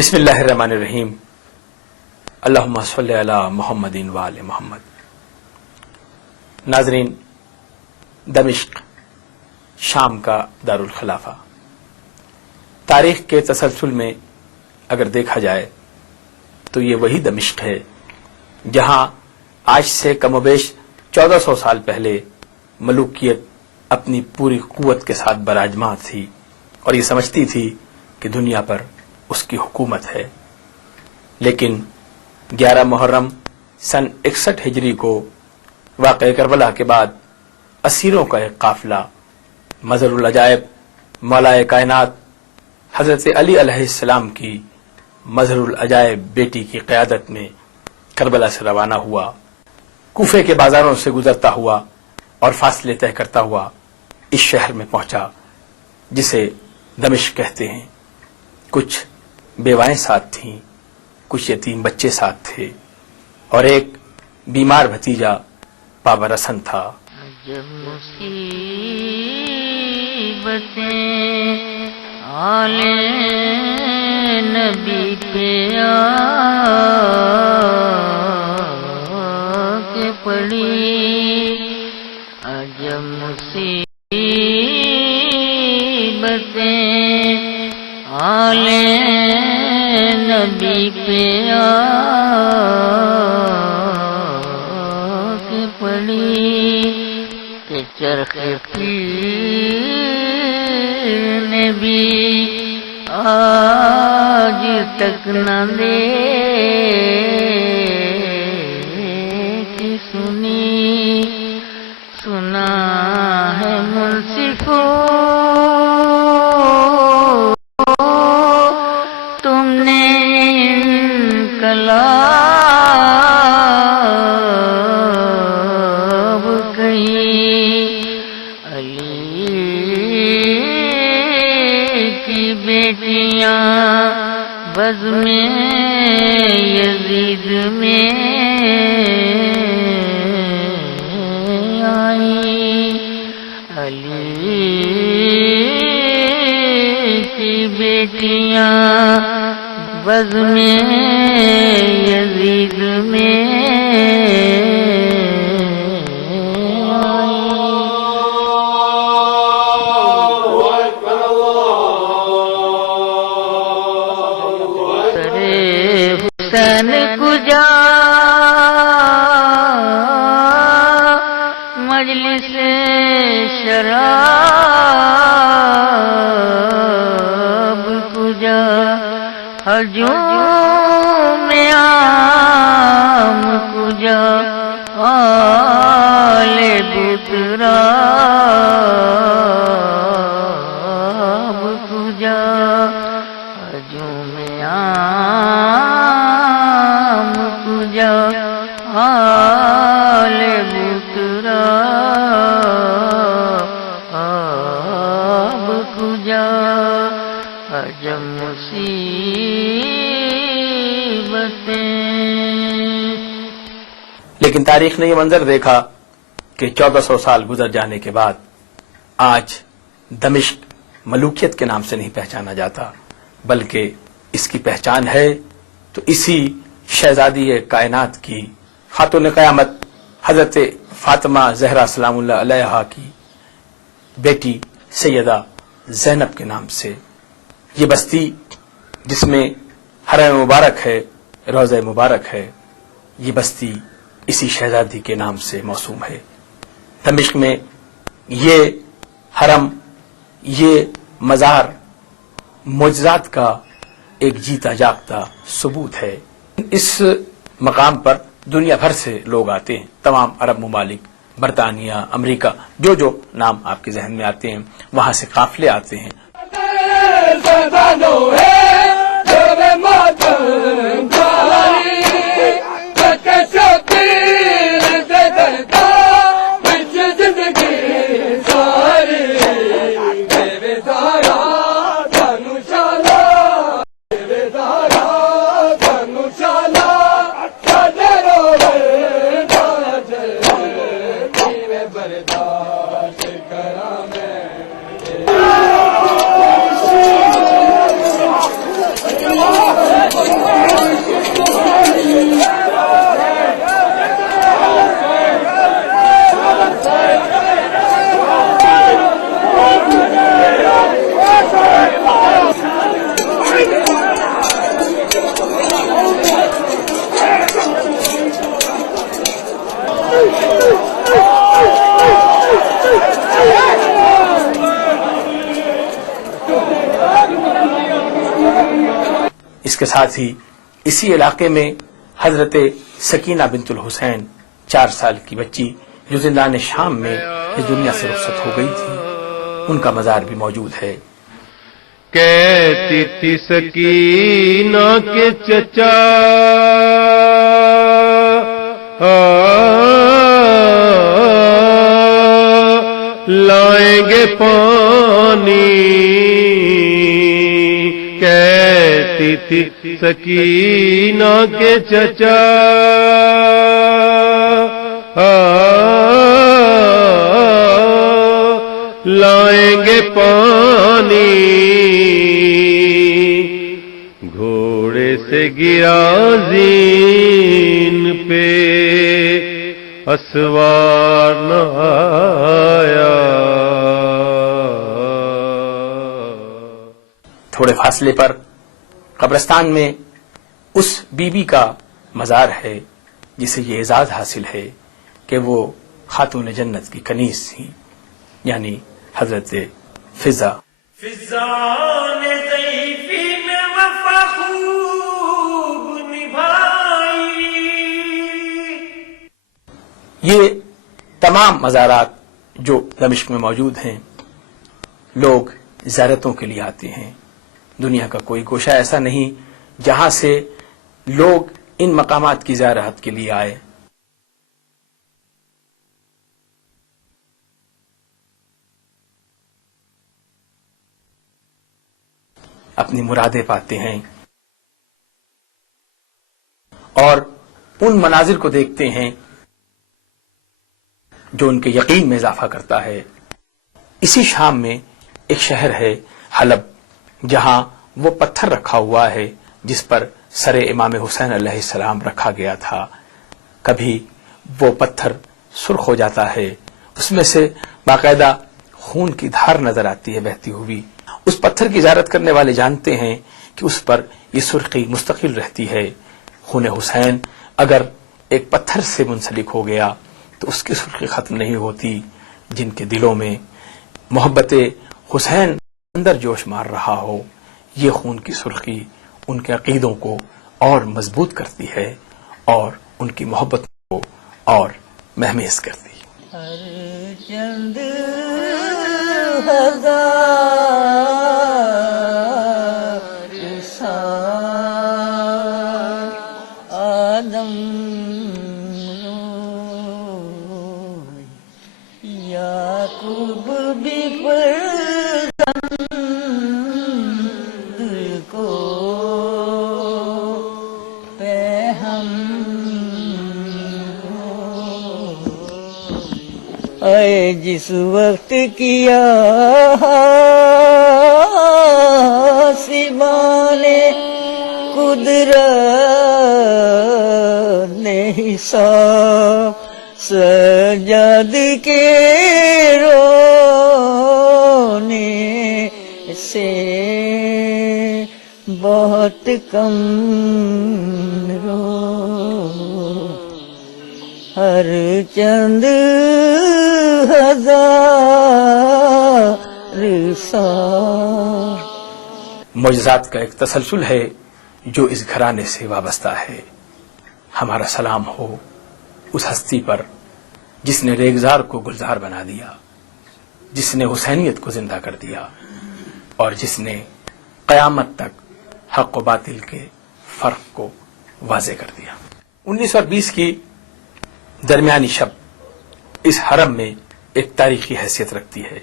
بسم اللہ الرحمن الرحیم اللہم صلی علی محمد وآل محمد۔ ناظرین، دمشق شام کا دارالخلافہ، تاریخ کے تسلسل میں اگر دیکھا جائے تو یہ وہی دمشق ہے جہاں آج سے کم و بیش 1400 سال پہلے ملوکیت اپنی پوری قوت کے ساتھ براجمان تھی اور یہ سمجھتی تھی کہ دنیا پر اس کی حکومت ہے، لیکن 11 محرم سن 61 ہجری کو واقعہ کربلا کے بعد اسیروں کا ایک قافلہ مظہر العجائب مولائے کائنات حضرت علی علیہ السلام کی مظہر العجائب بیٹی کی قیادت میں کربلا سے روانہ ہوا، کوفے کے بازاروں سے گزرتا ہوا اور فاصلے طے کرتا ہوا اس شہر میں پہنچا جسے دمشق کہتے ہیں۔ کچھ بیوائیں ساتھ تھیں، کچھ یتیم بچے ساتھ تھے اور ایک بیمار بھتیجا بابا رسن تھا۔ جب مصیبتیں آل نبی پہ آ کے پڑی، جب مصیبتیں آل نبی پہ آ کے پڑی کہ چرخ پیر نے بھی آج تک نہ دیکھی سنی، سنا ہے منصفوں تم نے انقلاب کہیں، علی کی بیٹیاں بزم یزید میں آئیں، علی کی بیٹیاں بزم یزید میں حسین کجا مجلس شراب کجا، ہجوم عام کجا، آل بطراب کجا، ہجوم عام کجا، آل بطراب کجا، عجب مصیبتیں۔ لیکن تاریخ نے یہ منظر دیکھا کہ 1400 سال گزر جانے کے بعد آج دمشق ملوکیت کے نام سے نہیں پہچانا جاتا، بلکہ اس کی پہچان ہے تو اسی شہزادی کائنات کی خاتون قیامت حضرت فاطمہ زہرا سلام اللہ علیہا کی بیٹی سیدہ زینب کے نام سے۔ یہ بستی جس میں حرم مبارک ہے، روضہ مبارک ہے، یہ بستی اسی شہزادی کے نام سے موسوم ہے۔ دمشق میں یہ حرم، یہ مزار معجزات کا ایک جیتا جاگتا ثبوت ہے۔ اس مقام پر دنیا بھر سے لوگ آتے ہیں، تمام عرب ممالک، برطانیہ، امریکہ، جو نام آپ کے ذہن میں آتے ہیں وہاں سے قافلے آتے ہیں۔ کے ساتھ ہی اسی علاقے میں حضرت سکینہ بنت الحسین 4 سال کی بچی جو زندان شام میں اس دنیا سے رخصت ہو گئی تھی، ان کا مزار بھی موجود ہے۔ کہتی تھی سکینہ کے چچا لائیں گے پانی، کہتی تھی سکینہ کے چچا لائیں گے پانی، گھوڑے سے گرا زین پہ اسوار نہ آیا۔ تھوڑے فاصلے پر قبرستان میں اس بی بی کا مزار ہے جسے یہ اعزاز حاصل ہے کہ وہ خاتون جنت کی کنیز تھی، یعنی حضرت فضا۔ فضا نے ضعیفی میں وفا خوب نبھائی۔ یہ تمام مزارات جو دمشق میں موجود ہیں لوگ زیارتوں کے لیے آتے ہیں۔ دنیا کا کوئی گوشہ ایسا نہیں جہاں سے لوگ ان مقامات کی زیارت کے لیے آئے۔ اپنی مرادیں پاتے ہیں اور ان مناظر کو دیکھتے ہیں جو ان کے یقین میں اضافہ کرتا ہے۔ اسی شام میں ایک شہر ہے حلب، جہاں وہ پتھر رکھا ہوا ہے جس پر سر امام حسین علیہ السلام رکھا گیا تھا۔ کبھی وہ پتھر سرخ ہو جاتا ہے، اس میں سے باقاعدہ خون کی دھار نظر آتی ہے بہتی ہوئی۔ اس پتھر کی زیارت کرنے والے جانتے ہیں کہ اس پر یہ سرخی مستقل رہتی ہے۔ خون حسین اگر ایک پتھر سے منسلک ہو گیا تو اس کی سرخی ختم نہیں ہوتی۔ جن کے دلوں میں محبت حسین اندر جوش مار رہا ہو، یہ خون کی سرخی ان کے عقیدوں کو اور مضبوط کرتی ہے اور ان کی محبت کو اور مہمیز کرتی ہے۔ ہر چند ہزار سال آدم یعقوب بھی فرزند کو پہم اے جس وقت کیا حاسبان قدرت نے حساب سجاد کے رونے سے بہت کم رو، ہر چند ہزار سال۔ معجزات کا ایک تسلسل ہے جو اس گھرانے سے وابستہ ہے۔ ہمارا سلام ہو اس ہستی پر جس نے ریگزار کو گلزار بنا دیا، جس نے حسینیت کو زندہ کر دیا اور جس نے قیامت تک حق و باطل کے فرق کو واضح کر دیا۔ 1920 کی درمیانی شب اس حرم میں ایک تاریخی حیثیت رکھتی ہے۔